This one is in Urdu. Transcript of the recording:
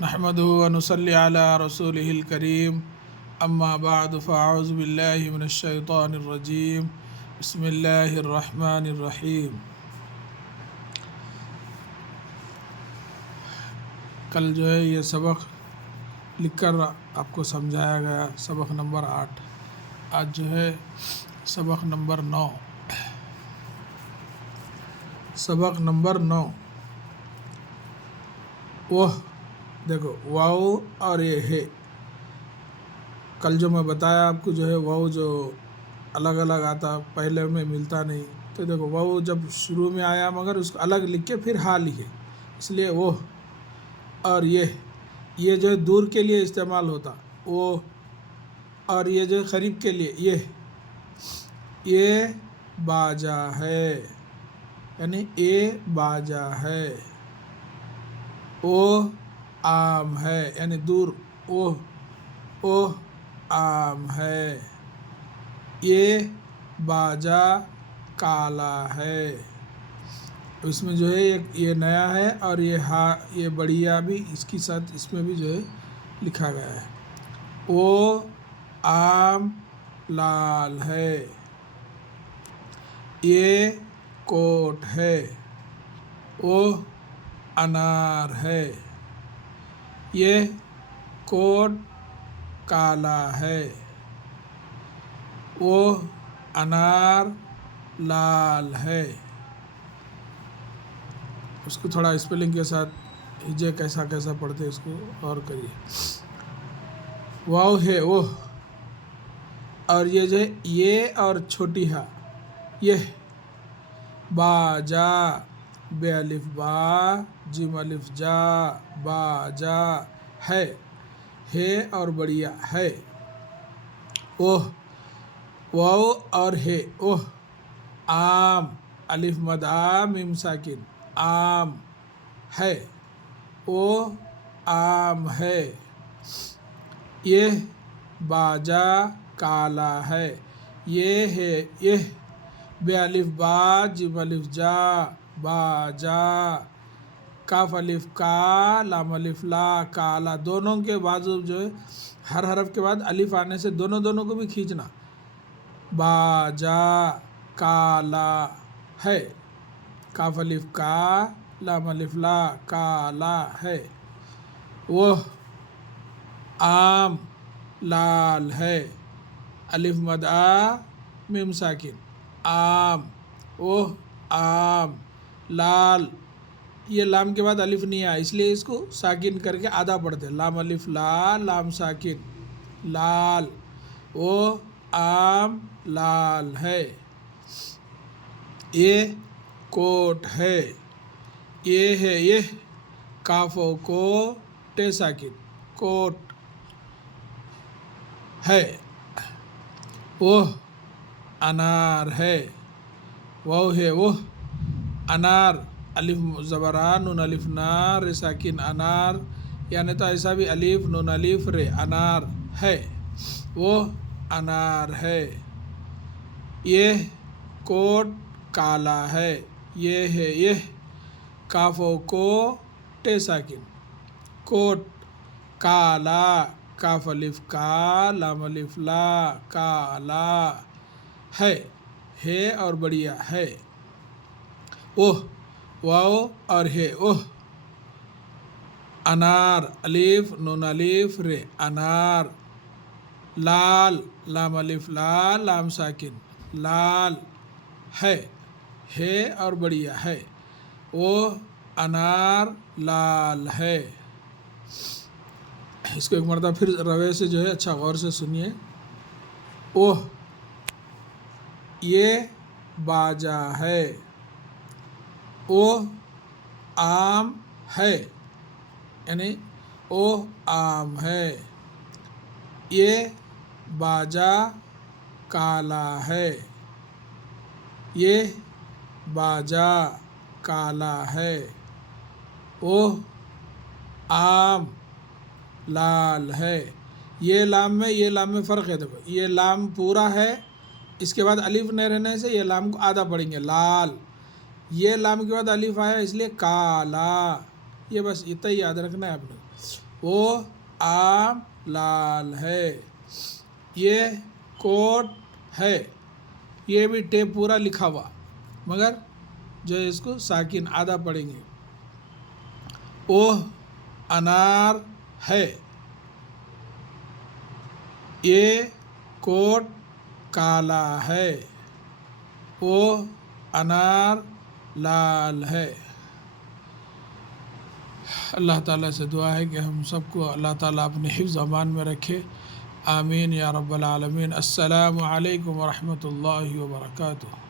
نحمده ونصلي على رسوله الكريم اما بعد فاعوذ بالله من الشیطان الرجیم بسم اللہ الرحمن الرحیم۔ کل جو ہے یہ سبق لکھ کر آپ کو سمجھایا گیا، سبق نمبر 8۔ آج جو ہے سبق نمبر 9۔ سبق نمبر 9 وہ دیکھو واو اور یہ ہے۔ کل جو میں بتایا آپ کو جو ہے واو جو الگ الگ آتا پہلے میں ملتا نہیں، تو دیکھو واو جب شروع میں آیا مگر اس کو الگ لکھ کے پھر ہا لکھے، اس لیے وہ اور یہ جو ہے دور کے لیے استعمال ہوتا وہ، اور یہ جو ہے قریب کے لیے یہ باجا ہے، یعنی یہ باجا ہے۔ او عام ہے یعنی دور، او عام ہے۔ یہ باجا کالا ہے۔ اس میں جو ہے یہ نیا ہے، اور یہ بڑھیا بھی اس کے ساتھ اس میں بھی جو ہے لکھا گیا ہے۔ او عام لال ہے۔ یہ کوٹ ہے۔ او انار ہے۔ یہ کوٹ کالا ہے۔ وہ انار لال ہے۔ اس کو تھوڑا اسپیلنگ کے ساتھ ہجے کیسا پڑھتے اس کو اور کریے۔ واو ہے وہ، اور یہ جو ہے یہ اور چھوٹی ہا یہ باجا، بے الف با جیم الف جا باجا ہے اور بڑھیا ہے۔ اوہ واو اور ہے اوہ عام، الف مد آ میم ساکن عام ہے، او عام ہے۔ یہ باجا کالا ہے۔ یہ ہے یہ بے الف با جیم الف جا باجا، کاف الف کا لام الف لا کالا، دونوں کے بعد جو ہے ہر حرف کے بعد الف آنے سے دونوں کو بھی کھینچنا۔ باجا کالا ہے، کاف الف کا لام الف لا کالا ہے۔ وہ عام لال ہے، الف مد آ میم ساکن عام، وہ عام لال، یہ لام کے بعد الف نہیں آیا اس لیے اس کو ساکن کر کے آدھا پڑھتے، لام الف لا لام ساکن لال، وہ عام لال ہے۔ یہ کوٹ ہے۔ یہ ہے یہ کافوں کو ٹے ساکن کوٹ ہے۔ وہ انار ہے۔ وہ ہے وہ انار، الف زبر آ نون الف نا رے ساکن انار، یعنی تو ایسا بھی الف نون الف رے انار ہے، وہ انار ہے۔ یہ کوٹ کالا ہے۔ یہ ہے یہ کافوں کو ٹے ساکن کوٹ کالا، کاف الف کا لام الف لا کالا ہے اور بڑھیا ہے۔ اوہ واو اور ہے اوہ انار، الف نون الف رے انار، لال لام الف لا لام ساکن لال ہے اور بڑھیا ہے۔ وہ انار لال ہے۔ اس کو ایک مرتبہ پھر روے سے جو ہے اچھا غور سے سنیے۔ اوہ یہ باجا ہے۔ او عام ہے، یعنی او عام ہے۔ یہ باجا کالا ہے۔ یہ باجا کالا ہے۔ وہ عام لال ہے۔ یہ لام میں فرق ہے، دیکھو یہ لام پورا ہے، اس کے بعد الف نہیں رہنے سے یہ لام کو آدھا پڑھیں گے لال، یہ لام کے بعد الف آیا اس لیے کالا، یہ بس اتنا ہی یاد رکھنا ہے آپ نے۔ وہ آم لال ہے. یہ کوٹ ہے. یہ بھی ٹے پورا لکھا ہوا مگر جو ہے اس کو ساکن آدھا پڑھیں گے. وہ انار ہے. یہ کوٹ کالا ہے. وہ انار لال ہے. اللہ تعالیٰ سے دعا ہے کہ ہم سب کو اللہ تعالیٰ اپنے حفظ امان میں رکھے. آمین یا رب العالمین. السلام علیکم ورحمۃ اللہ وبرکاتہ.